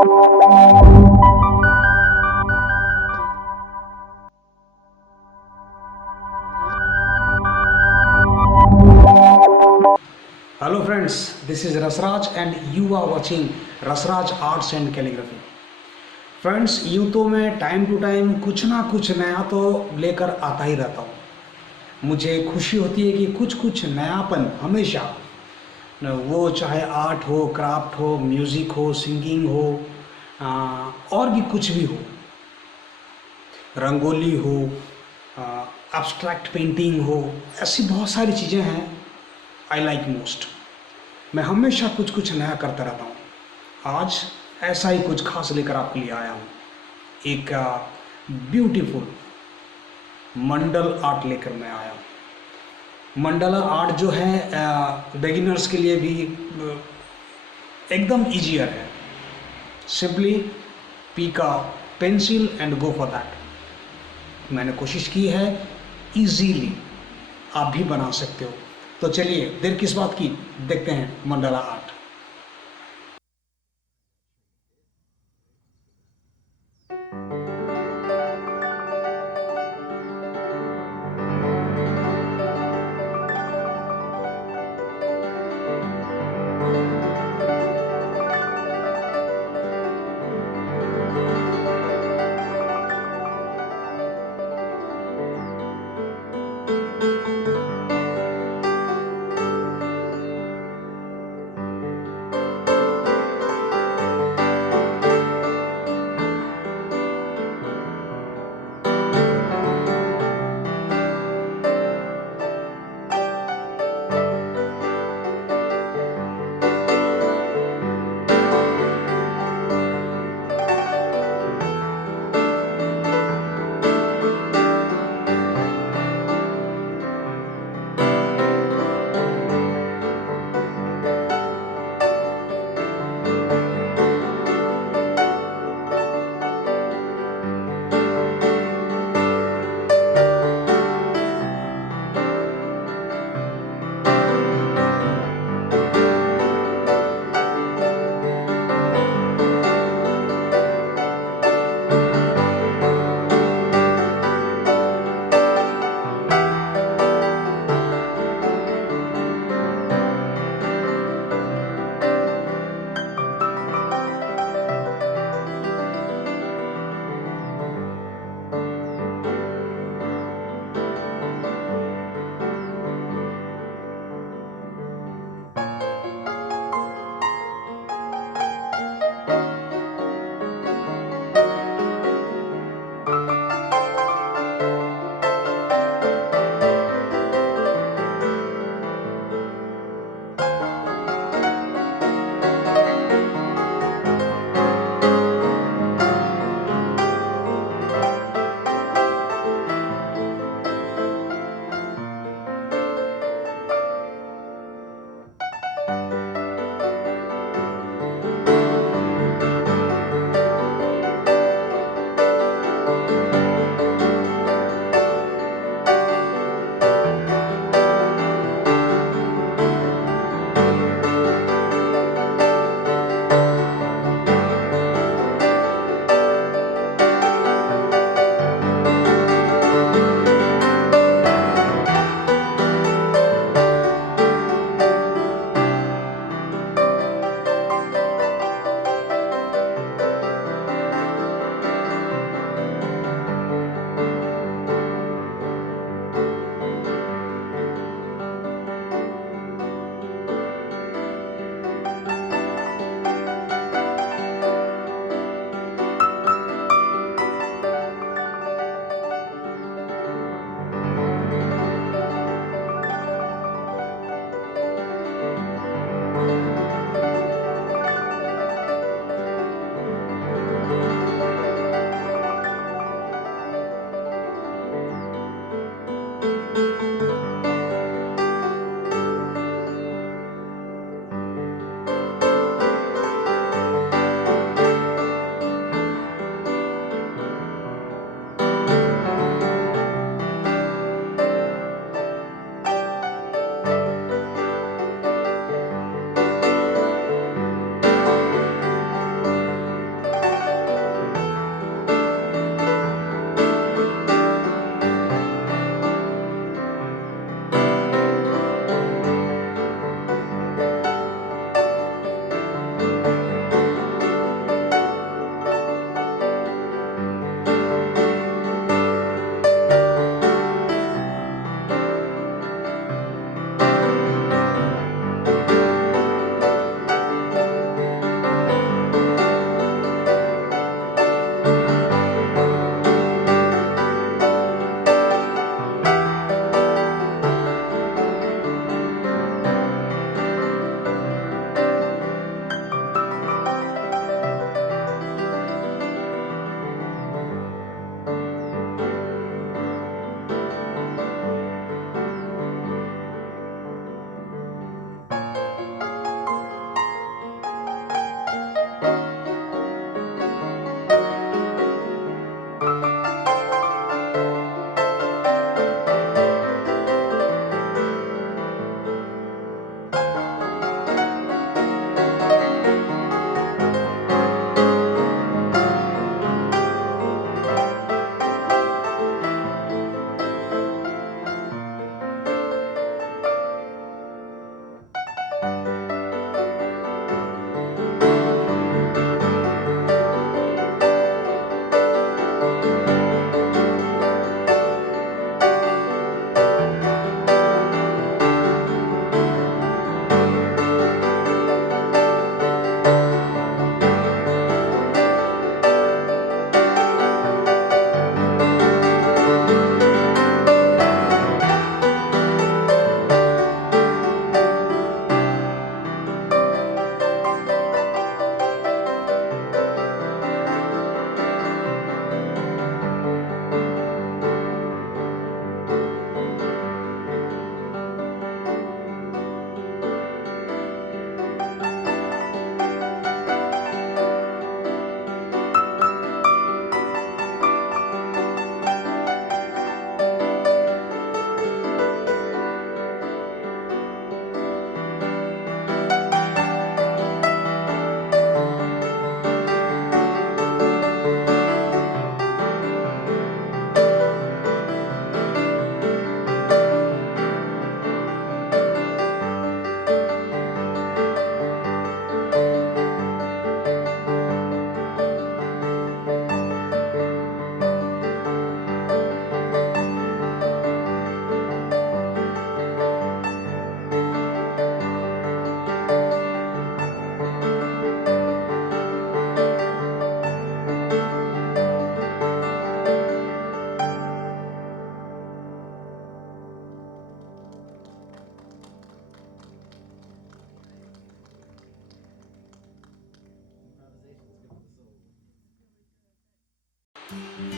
Hello friends, this is Rasraj and you are watching Rasraj Arts and Calligraphy. Friends यूँ तो मैं time to time कुछ ना कुछ नया तो लेकर आता ही रहता हूँ। मुझे खुशी होती है कि कुछ कुछ नयापन हमेशा, वो चाहे आर्ट हो, क्राफ्ट हो, म्यूज़िक हो, सिंगिंग हो, और भी कुछ भी हो, रंगोली हो, एब्स्ट्रैक्ट पेंटिंग हो, ऐसी बहुत सारी चीज़ें हैं आई लाइक मोस्ट। मैं हमेशा कुछ कुछ नया करता रहता हूँ। आज ऐसा ही कुछ खास लेकर आपके लिए आया हूँ। एक ब्यूटीफुल मंडल आर्ट लेकर मैं आया हूँ। मंडला आर्ट जो है बिगिनर्स के लिए भी एकदम ईजियर है। Simply pick a pencil and go for that. मैंने कोशिश की है, इजीली आप भी बना सकते हो। तो चलिए देर किस बात की, देखते हैं मंडला आर्ट।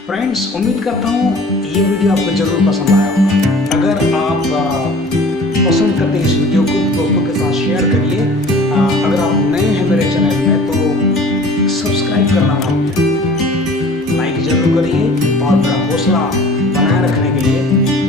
फ्रेंड्स, उम्मीद करता हूँ ये वीडियो आपको ज़रूर पसंद आया होगा। अगर आप पसंद करते हैं इस वीडियो को, दोस्तों के साथ शेयर करिए। अगर आप नए हैं मेरे चैनल में तो सब्सक्राइब करना ना भूलें, लाइक ज़रूर करिए और मेरा हौसला बनाए रखने के लिए